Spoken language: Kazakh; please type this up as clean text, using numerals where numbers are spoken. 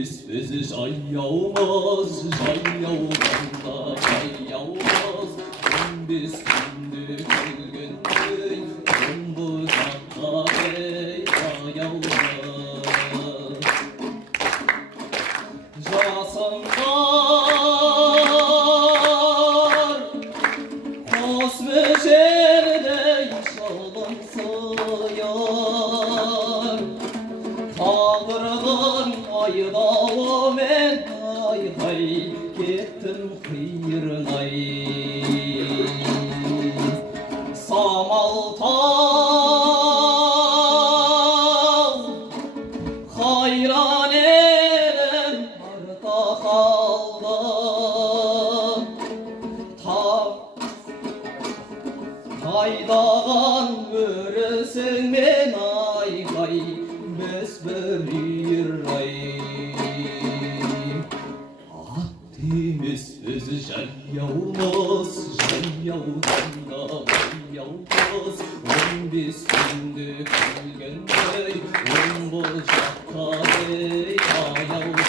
biz жаяумыз жаяуғанда жаяумыз біз күнде күлгендей омбы жаққа ей жаяумыз жасыңдар қос мөшердей шалын сыяр тағдырдың айдауымен айқай кеттім қиырнай самалтал хайран едім арта қалды айдаған өрісіңмен айқай біз бір үйір-ай ат емеспіз жаяумыз жаяуғанда жаяумыз 15 күнде күлгендей омбы жаққа ей жаяумыз